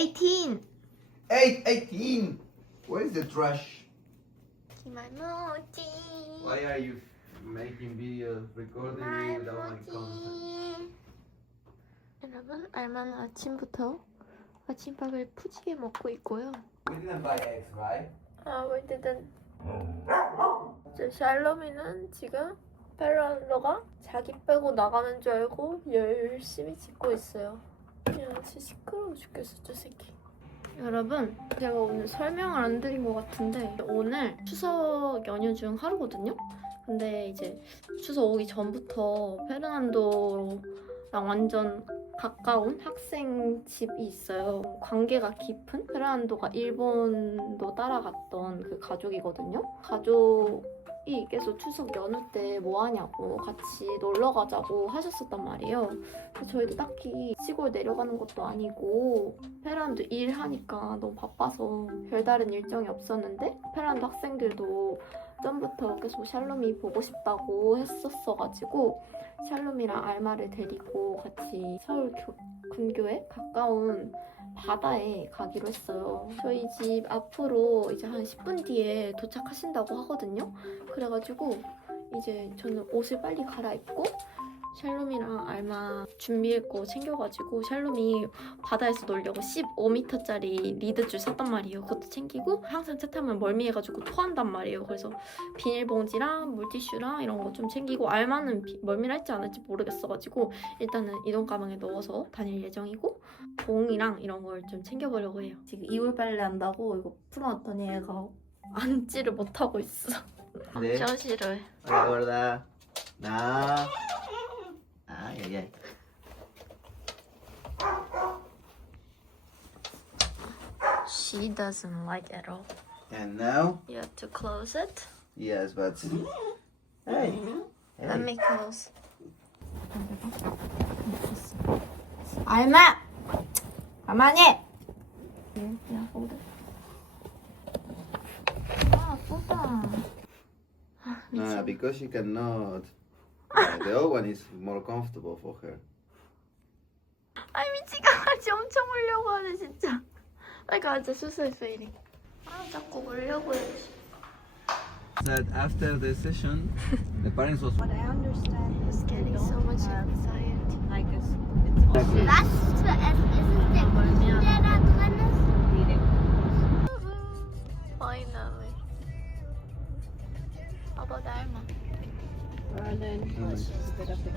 18. 8, 18. Where is the trash? 김알모찌. Why are you making videos, recording me without my consent? 여러분, 알마는 아침부터 아침밥을 푸지게 먹고 있고요. We didn't buy eggs, right? 아, 어쨌든 저 샬롬이는 지금 페란더가 자기 빼고 나가는 줄 알고 열심히 짖고 있어요. 야, 진짜 시끄러워 죽겠어, 저 새끼. 여러분, 제가 오늘 설명을 안 드린 것 같은데 오늘 추석 연휴 중 하루거든요. 근데 이제 추석 오기 전부터 페르난도랑 완전 가까운 학생 집이 있어요. 관계가 깊은 페르난도가 일본도 따라갔던 그 가족이거든요. 가족 이 계속 추석 연휴 때 뭐 하냐고 같이 놀러 가자고 하셨었단 말이에요. 저희도 딱히 시골 내려가는 것도 아니고 페르난도 일하니까 너무 바빠서 별다른 일정이 없었는데 페르난도 학생들도 전부터 계속 샬롬이 보고 싶다고 했었어가지고 샬롬이랑 알마를 데리고 같이 서울 교- 근교에 가까운 바다에 가기로 했어요. 저희 집 앞으로 이제 한 10분 뒤에 도착하신다고 하거든요. 그래가지고 이제 저는 옷을 빨리 갈아입고 샬롬이랑 알마 준비할 거 챙겨가지고 샬롬이 바다에서 놀려고 15m짜리 리드줄 샀단 말이에요. 그것도 챙기고 항상 차 타면 멀미해가지고 토한단 말이에요. 그래서 비닐봉지랑 물티슈랑 이런 거 좀 챙기고 알마는 비- 멀미를 할지 안 할지 모르겠어가지고 일단은 이동 가방에 넣어서 다닐 예정이고 봉이랑 이런 걸 좀 챙겨보려고 해요. 지금 이불 빨래 한다고 이거 풀어놨더니 얘가 앉지를 못하고 있어. 네. 저 싫어해. Gorda. No. Ay, ay, ay. She doesn't like at all. And now? You have to close it. Yes, but. Hey. Let hey. me close. 알마! 가만히! 야, 오래. 아, 아프다. 아, No, 미친. because she cannot. Uh, the old one is more comfortable for her. 아, 미친 강아지 엄청 울려고 하네, 진짜. 빨리 가자, 수술해서 이리. 아, 자꾸 울려고 해. That after the session, the parents was. What I understand is they Getting so don't much have anxiety. like a, s- it's also Was für Essen ist es der Kuchen, der da drin ist? bleeding. Finally. 아빠 닮아. Berlin, which is a bit of the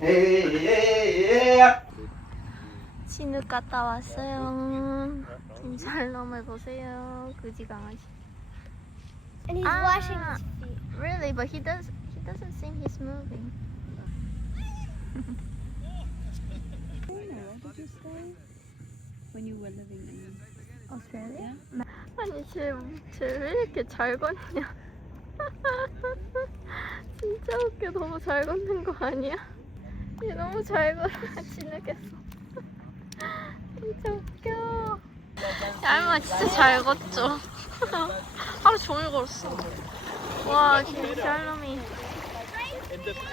hey, yeah. 진흙 갔다 왔어요. 김살롬을 보세요. 그지 강아지. And he's Ah. washing his feet. Really, but he does. He doesn't seem he's moving. Where did you stay? When you were living in Australia? 아니 쟤쟤왜 이렇게 잘 걷냐? 진짜 웃겨. 너무 잘 걷는 거 아니야? 얘 너무 잘 걸어. 진흙했어. 진짜 웃겨. 얄마 진짜 잘 걷죠. 하루 종일 걸었어. 와 김샬롬이.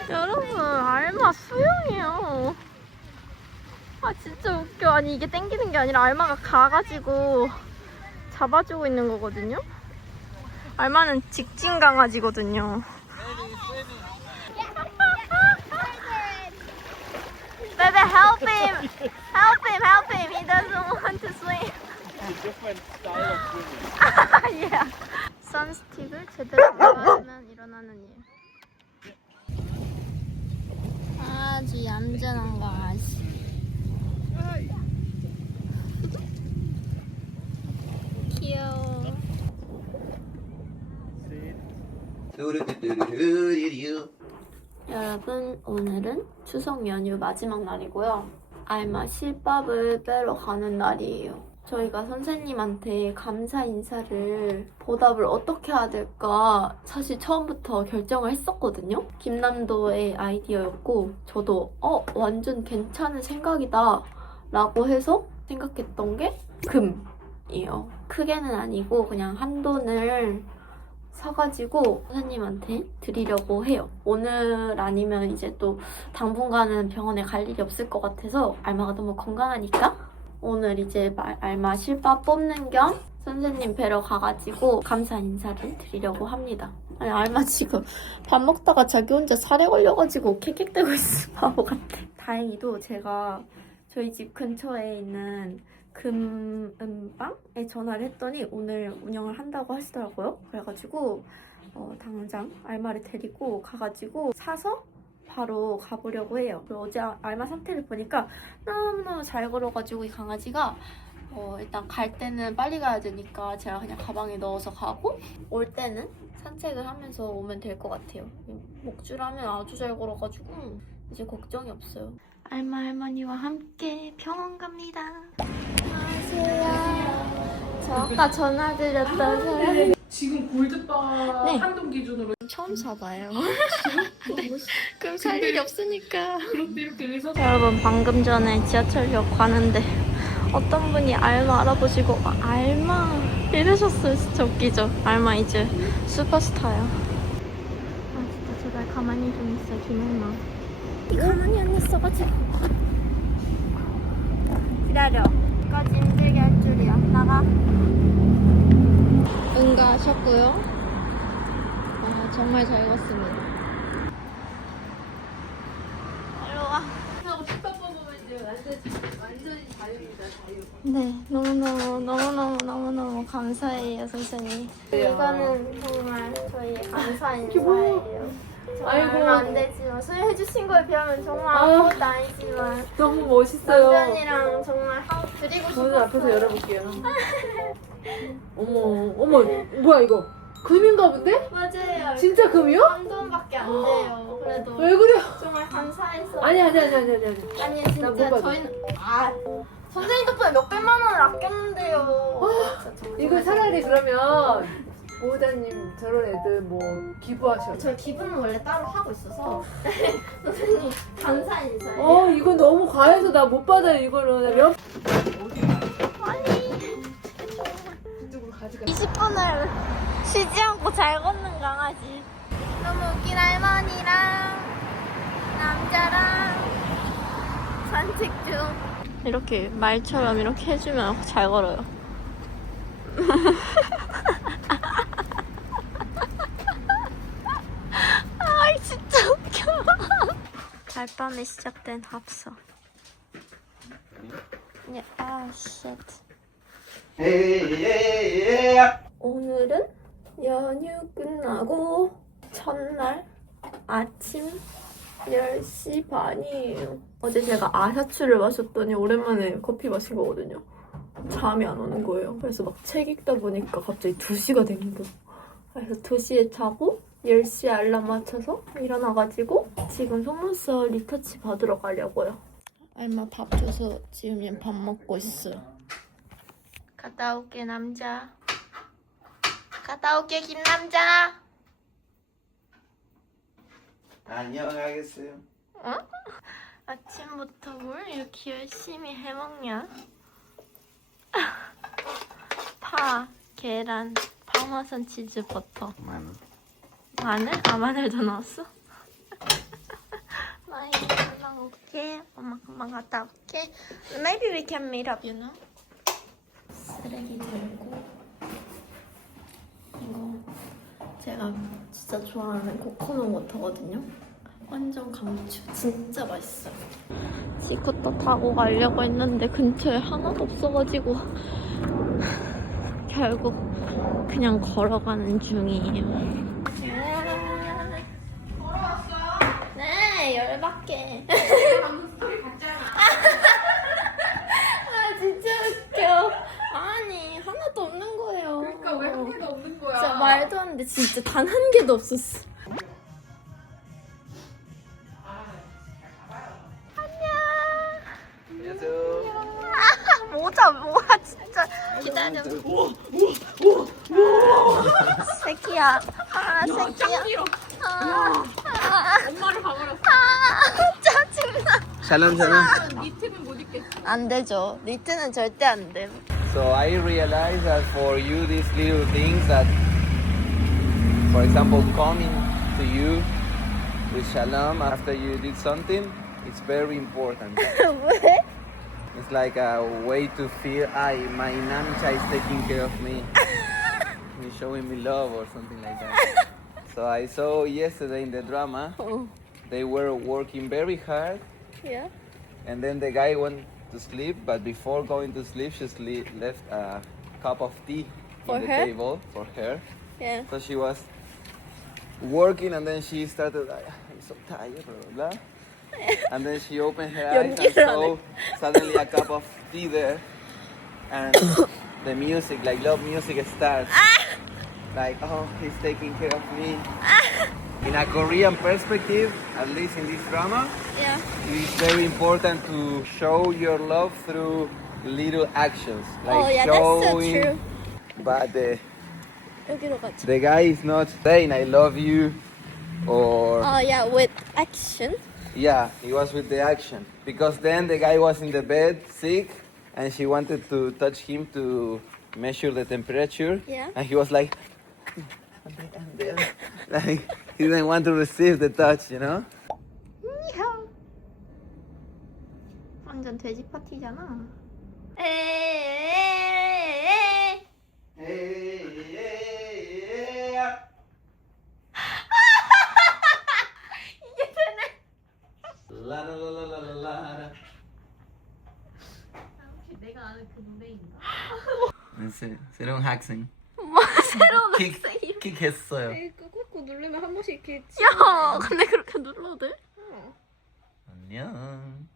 여러분 알마 수영해요. 아 진짜 웃겨. 아니 이게 땡기는 게 아니라 알마가 가가지고 잡아주고 있는 거거든요. 알마는 직진 강아지거든요. Baby, help him! Help him! Help him! He doesn't want to swim. different style of swimming. yeah. 선스틱을 제대로 바르면 일어나는 일. 아주 얌전한 강아지. 귀여워. 여러분, 오늘은 추석 연휴 마지막 날이고요. 알마 실밥을 빼러 가는 날이에요. 저희가 선생님한테 감사 인사를 보답을 어떻게 해야 될까 사실 처음부터 결정을 했었거든요. 김남도의 아이디어였고 저도 어 완전 괜찮은 생각이다 라고 해서 생각했던 게 금이에요. 크게는 아니고 그냥 한 돈을 사가지고 선생님한테 드리려고 해요. 오늘 아니면 이제 또 당분간은 병원에 갈 일이 없을 것 같아서 알마가 너무 건강하니까 오늘 이제 말- 알마 실밥 뽑는 겸 선생님 뵈러 가가지고 감사 인사를 드리려고 합니다. 아니 알마 지금 밥 먹다가 자기 혼자 살에 걸려가지고 캑캑대고 있어 바보 같아. 다행히도 제가 저희 집 근처에 있는 금은방에 전화를 했더니 오늘 운영을 한다고 하시더라고요. 그래가지고 어, 당장 알마를 데리고 가가지고 사서 바로 가보려고 해요. 그리고 어제 아- 알마 상태를 보니까 너무너무 잘 걸어가지고 이 강아지가 어, 일단 갈 때는 빨리 가야 되니까 제가 그냥 가방에 넣어서 가고 올 때는 산책을 하면서 오면 될 것 같아요. 목줄하면 아주 잘 걸어가지고 이제 걱정이 없어요. 알마 할머니와 함께 병원 갑니다. 안녕하세요. 저 아까 전화드렸던 사람이 지금 골드바 네. 한동 기준으로 처음 사봐요. 네. 그럼 살 일이 없으니까. 그렇게 이렇게 해서 여러분 방금 전에 지하철역 가는데 어떤 분이 알마 알아보시고 아, 알마 이러셨어요. 진짜 웃기죠. 알마 이제 슈퍼스타야. 아 진짜 제발 가만히 좀 있어 김은마. 이 가만히 안 있어가지고. 기다려. 까지 힘들게 할 줄이야. 나가. 응가하셨고요. 아 정말 잘 걷습니다. 일로 와. 네, 너무너무 너무너무 너무너무 감사해요, 선생님. 이거는 정말 저희의 감사 인사예요. 정말 아이고. 안 되지만 수혜해주신 거에 비하면 정말 아무것도 아니지만 너무 멋있어요. 남편이랑 정말 하고 드리고 저는 싶었어요. 앞에서 열어볼게요. 어머, 어머, 뭐야 이거? 금인가 본데? 맞아요. 진짜 금이요? 한 돈밖에 안 돼요. 그래도 왜 그래요? 정말 감사해서. 아니 아니 아니 아니 아니. 아니. 아니 나 진짜. 저희는 아 선생님 덕분에 몇 백만 원을 아꼈는데요. 진짜 정말 이거 차라리 그러면 보호자님 저런 애들 뭐 기부하셔. 저희 기분은 원래 따로 하고 있어서 선생님 감사 인사해요. 어 이거 너무 과해서 나 못 받아 요 이거는. 몇 20분을 쉬지 않고 잘 걷는 강아지. 너무 웃긴 할머니랑 남자랑 산책 중. 이렇게 말처럼 이렇게 해주면 잘 걸어요. 아이 진짜 웃겨. 달 밤에 시작된 합석. 예, 아 쉣. 오늘은 연휴 끝나고 첫날 아침 10시 반이에요. 어제 제가 아샤추를 마셨더니 오랜만에 커피 마신 거거든요. 잠이 안 오는 거예요. 그래서 막 책 읽다 보니까 갑자기 2시가 된 거예요. 그래서 2시에 자고 10시에 알람 맞춰서 일어나가지고 지금 속눈썹 리터치 받으러 가려고요. 알마 밥 줘서 지금 얘 밥 먹고 있어요. 갔다 올게 남자. 갔다 올게 김남자. 안녕하겠어요. 아침부터 뭘 이렇게 열심히 해먹냐? 파, 계란, 파마산 치즈 버터. Mano. 마늘? 아 마늘도 넣었어? 많이 금방 올게. 엄마 금방 갔다 올게. Maybe we can meet up, you know? 쓰레기 들고 이거 제가 진짜 좋아하는 코코넛 워터거든요. 완전 강추. 진짜 맛있어요. 스쿠터 타고 가려고 했는데 근처에 하나도 없어가지고 결국 그냥 걸어가는 중이에요. 네, 열받게. 아, 진짜 웃겨. 아니, 하나도 없는 거예요. 그러니까 왜 한 개도 없는 거야? 진짜 말도 안 돼. 진짜 단 한 개도 없었어. 짜증나 Shalom, shalom. 니트는 못 입겠어. 안 되죠 니트는 절대 안돼 So I realize that for you, these little things that, for example, coming to you with shalom after you did something, it's very important. 왜? It's like a way to feel, I, my namcha is taking care of me. He's showing me love or something like that. so I saw yesterday in the drama, Oh. they were working very hard yeah. And then the guy went to sleep, but before going to sleep, she sleep, left a cup of tea for on the her? table for her. Yeah. So she was working, and then she started. Like, I'm so tired, blah blah. and then she opened her eyes and saw suddenly a cup of tea there, and the music, like love music, starts. Ah. like, oh, he's taking care of me. Ah in a Korean perspective, at least in this drama, yeah. it's very important to show your love through little actions. Oh, like oh, yeah, showing, that's so true. But the, the guy is not saying I love you or. Oh, yeah, with action. Yeah, he was with the action. Because then the guy was in the bed, sick, and she wanted to touch him to measure the temperature. Yeah. And he was like, and then, and then, like. He didn't want to receive the touch, you know? 완전 돼지 파티잖아. 에에에에에. 이게 되네. La la la la la la la. 내가 아는 그 노래인가? 새, 새로운 학생. 뭐 새로운 킥, 학생이. 킥했어요. 꾹꾹 누르면 한 번씩 이렇게 야, 근데 그렇게 눌러도 돼? 안녕.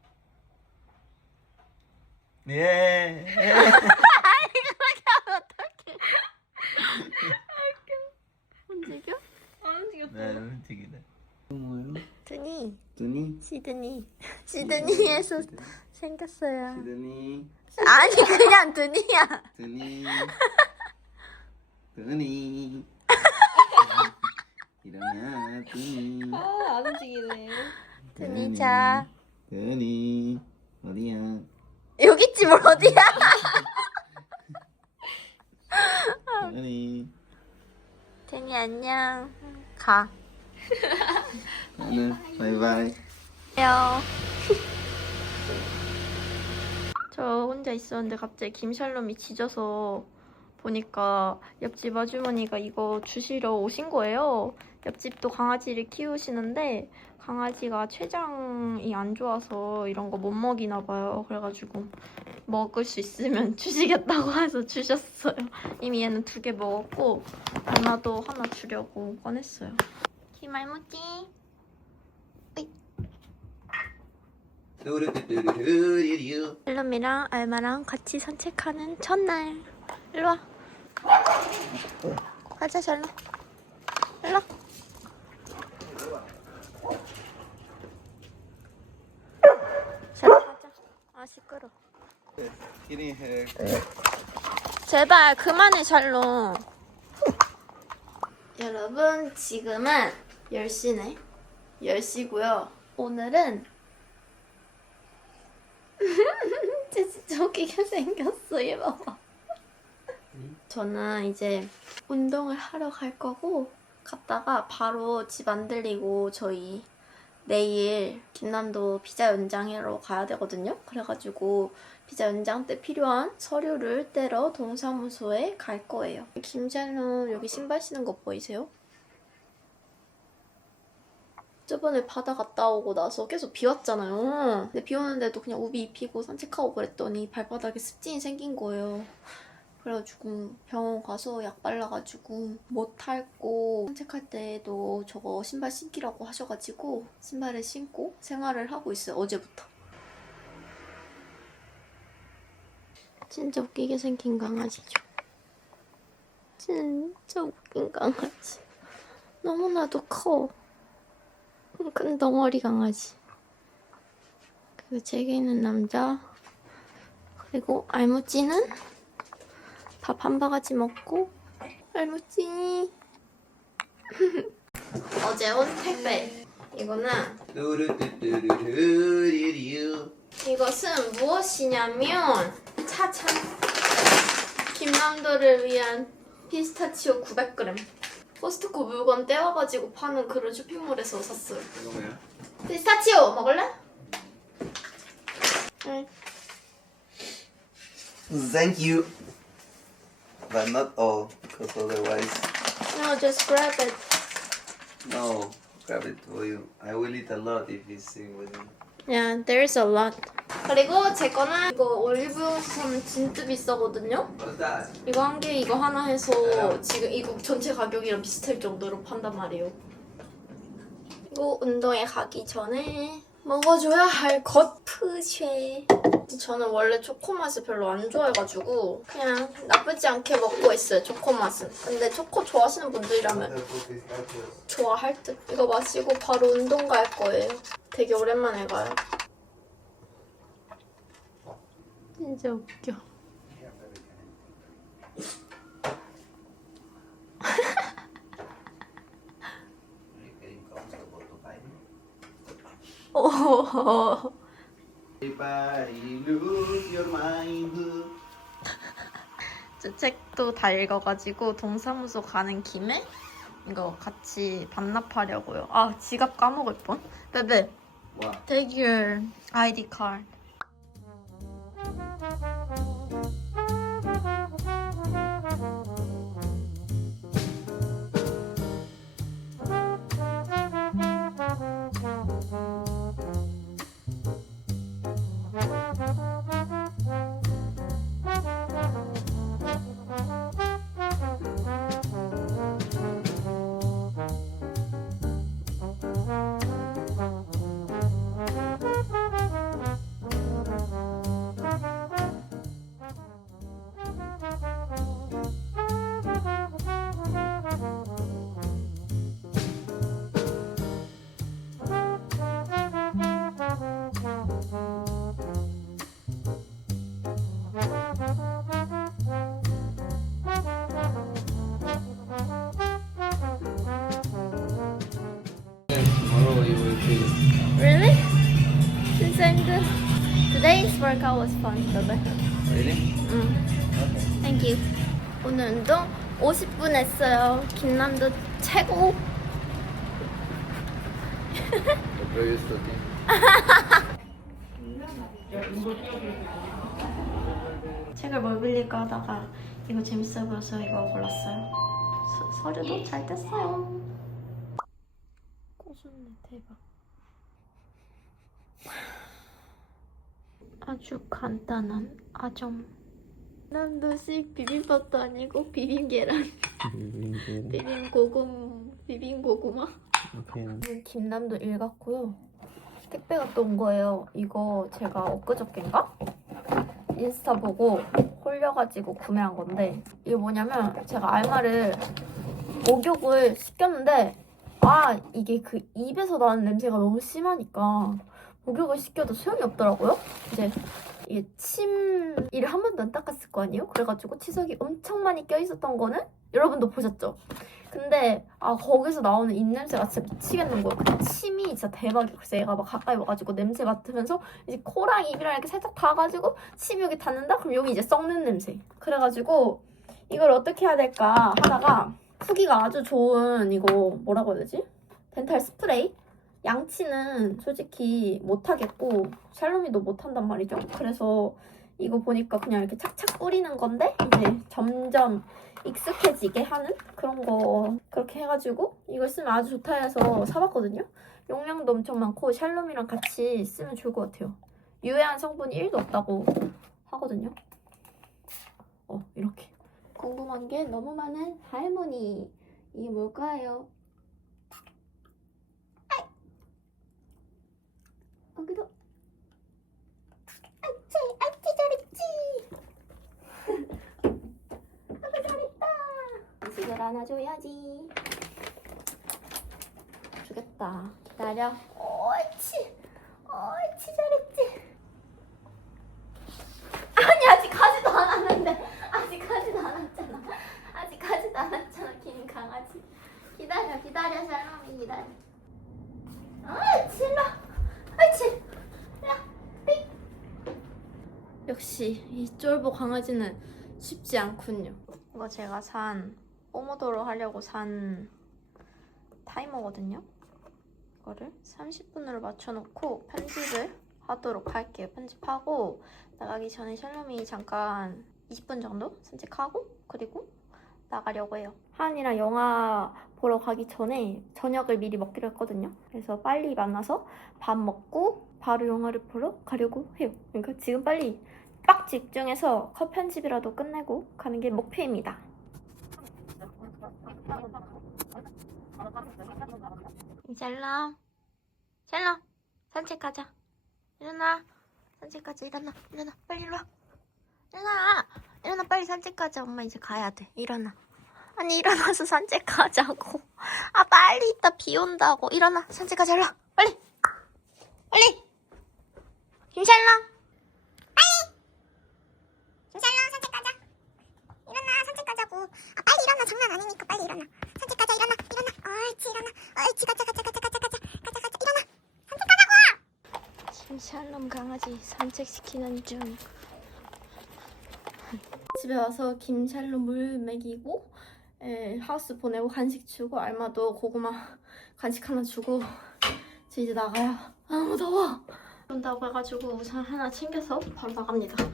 예. 그렇게 하면 어떡해. 움직여? 안 움직였어. 나 움직이다. 드니, 두니, 시드니. 시드니에서 생겼어요. 시드니, 아니, 그냥 드니야. 두니, 두니. 일어나. 아, 안 움직이네. 드니 자. 두니, 어디야? 여기 있지 뭘 어디야? 드니 안녕. 가. 나는 바이바이. 안녕. 저 혼자 있었는데 갑자기 김샬롬이 지져서 보니까 옆집 아주머니가 이거 주시러 오신 거예요. 옆집도 강아지를 키우시는데 강아지가 췌장이 안 좋아서 이런 거 못 먹이나 봐요. 그래가지고 먹을 수 있으면 주시겠다고 해서 주셨어요. 이미 얘는 두 개 먹었고 누나도 하나 주려고 꺼냈어요. 김알무지. 뚜루뚜뚜루루루루. 앨럼이랑 알마랑 같이 산책하는 첫날. 일로 와. 가자, 샬롬. 일로 와. 샬롬 가자. 아, 시끄러. Hitting her. 제발 그만해, 샬롬. 여러분, 지금은 10시네. 10시고요. 오늘은 쟤 진짜 웃기게 생겼어, 얘 봐봐. 저는 이제 운동을 하러 갈 거고 갔다가 바로 집 안 들리고 저희 내일 김남도 비자 연장하러 가야 되거든요. 그래가지고 비자 연장 때 필요한 서류를 떼러 동사무소에 갈 거예요. 김잘론 여기 신발 신은 거 보이세요? 저번에 바다 갔다 오고 나서 계속 비 왔잖아요. 근데 비 오는데도 그냥 우비 입히고 산책하고 그랬더니 발바닥에 습진이 생긴 거예요. 그래가지고 병원 가서 약 발라가지고 못 탈고 산책할 때도 저거 신발 신기라고 하셔가지고 신발을 신고 생활을 하고 있어요. 어제부터. 진짜 웃기게 생긴 강아지죠. 진짜 웃긴 강아지. 너무나도 커. 큰 덩어리 강아지. 그리고 제게 있는 남자. 그리고 알무찌는 밥 한 바가지 먹고 알무찌. 어제 온 택배. 이거는 뚜루뚜뚜루루루루. 이것은 무엇이냐면 차차 김남도를 위한 피스타치오 900g 포스트코 물건 떼와가지고 파는 그런 쇼핑몰에서 샀어요 이거 뭐야? 피스타치오 먹을래? 응 Thank you. But not all, because otherwise, No, just grab it. no. Grab it for you. I will eat a lot if it's sitting with me. Yeah, there's a lot. 그리고 제 거는 이거 올리브영에서 진짜 비싸거든요. What's that? 이거 한 개 이거 하나 해서 지금 이거 전체 가격이랑 비슷할 정도로 판단 말이에요. 이거 운동에 가기 전에 먹어줘야 할 겉푸쉐. 저는 원래 초코 맛을 별로 안 좋아해가지고 그냥 나쁘지 않게 먹고 있어요 초코 맛은. 근데 초코 좋아하시는 분들이라면 좋아할 듯. 이거 마시고 바로 운동 갈 거예요. 되게 오랜만에 가요. 진짜 웃겨. 오. Everybody lose your mind. 저 책도 다 읽어가지고 동사무소 가는 김에 이거 같이 반납하려고요. 아 지갑 까먹을 뻔. 베베, What? take your ID card. Really? Since I'm good. Today's workout was fun, 베베. Really? 응. Okay. Thank you. 오늘 운동 50분 했어요. 김남도 최고. The previous routine. 책을 뭘 빌릴까 하다가 이거 재밌어 보여서 이거 골랐어요. 서, 서류도 잘 뗐어요. 꼬순네 대박. 아주 간단한 아점. 남도식 비빔밥도 아니고 비빔 계란, 비빔 고금, 비빔 고구마. 김남도 읽었고요. 택배가 또 온 거예요. 이거 제가 엊그저께인가? 인스타 보고 홀려가지고 구매한 건데 이게 뭐냐면 제가 알마를 목욕을 시켰는데 아 이게 그 입에서 나는 냄새가 너무 심하니까 목욕을 시켜도 소용이 없더라고요. 이제 이게 침 이를 한 번도 안 닦았을 거 아니에요? 그래가지고 치석이 엄청 많이 껴있었던 거는 여러분도 보셨죠? 근데 아 거기서 나오는 입냄새가 진짜 미치겠는 거예요. 그 침이 진짜 대박이에요. 그래서 얘가 막 가까이 와가지고 냄새 맡으면서 이제 코랑 입이랑 이렇게 살짝 닿아가지고 침이 여기 닿는다? 그럼 여기 이제 썩는 냄새. 그래가지고 이걸 어떻게 해야 될까 하다가 후기가 아주 좋은 이거 뭐라고 해야 되지? 덴탈 스프레이? 양치는 솔직히 못하겠고 샬롬이도 못한단 말이죠. 그래서 이거 보니까 그냥 이렇게 착착 뿌리는 건데 이제 점점 익숙해지게 하는 그런 거 그렇게 해가지고 이걸 쓰면 아주 좋다 해서 사봤거든요. 용량도 엄청 많고 샬롬이랑 같이 쓰면 좋을 것 같아요. 유해한 성분이 1도 없다고 하거든요. 어 이렇게 궁금한 게 너무 많은 할머니 이게 뭘까요? 아이! 여기도 아치 아치 잘했지. 아구 잘했다. 이식을 안아줘야지. 주겠다. 기다려. 옳지 옳지 잘했지. 아니 아직 가지도 않았는데. 아직 가지도 않았잖아. 아직 가지도 않았잖아 긴 강아지. 기다려 기다려 샬롬이 기다려 옳지 일로 옳지 일로 삑 역시 이 쫄보 강아지는 쉽지 않군요 이거 제가 산 뽀모도로 하려고 산 타이머거든요 이거를 30분으로 맞춰놓고 편집을 하도록 할게요. 편집하고 나가기 전에 샬롬이 잠깐 20분 정도 산책하고 그리고 나가려고 해요. 하은이랑 영화 보러 가기 전에 저녁을 미리 먹기로 했거든요. 그래서 빨리 만나서 밥 먹고 바로 영화를 보러 가려고 해요. 그러니까 지금 빨리 빡 집중해서 컷 편집이라도 끝내고 가는 게 목표입니다. 샬롬, 샬롬, 산책하자. 일어나, 산책하자. 일어나, 일어나, 빨리 일어나. 일어나, 일어나, 빨리 산책하자. 엄마 이제 가야 돼. 일어나. 아니 일어나서 산책하자고. 아 빨리 이따 비 온다고. 일어나, 산책하자. 일어나, 빨리, 빨리. 김샬롬. 김샬롬 산책가자. 일어나 산책가자고. 아 빨리 일어나 장난 아니니까 빨리 일어나. 산책가자 일어나 일어나. 옳지 일어나. 옳지 가자 가자 가자 가자 가자 가자 가자 일어나. 김샬롬 강아지 산책시키는 중. 집에 와서 김샬롬 물 먹이고 에, 하우스 보내고 간식 주고 알마도 고구마 간식 하나 주고 저 이제 나가요. 아 너무 더워. 온다고 해가지고 우산 하나 챙겨서 바로 나갑니다. 누구를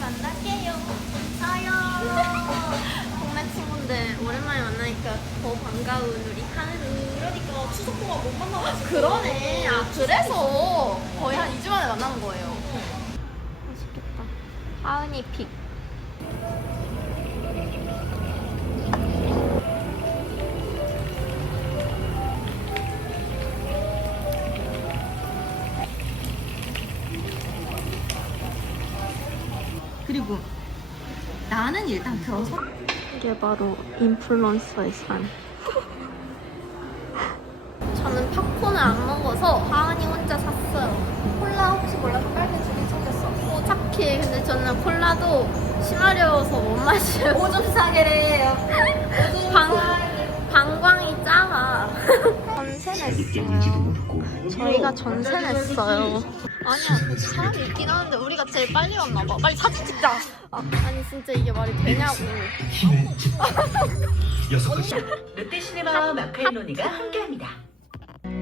만날게요. 저요. 동네 친구들 오랜만에 만나니까 더 반가운 우리 하은이. 그러니까 추석 동안 못 만나가지고. 그러네. 아 그래서 거의 한 2주 만에 만나는 거예요. 맛있겠다. 하은이 픽. 그리고 나는 일단 들어서 이게 바로 인플루언서의 삶. 저는 팝콘을 안 먹어서 하은이 혼자 샀어요. 콜라 혹시 몰라서 빨대 두개 챙겼어. 오 착해. 근데 저는 콜라도 심하려워서 못 마셔요. 오줌 싸게래요. 방, 방광이 작아. 전세 냈어요. 저희가 전세 냈어요. 아니야, 사람이 있긴 하는데 우리가 제일 빨리 왔나 봐. 빨리 사진 찍자. 아, 아니 진짜 이게 말이 되냐고. 롯데 시네마와 마카로니가 함께합니다.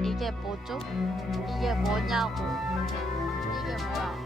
이게 뭐죠? 이게 뭐냐고. 이게 뭐야?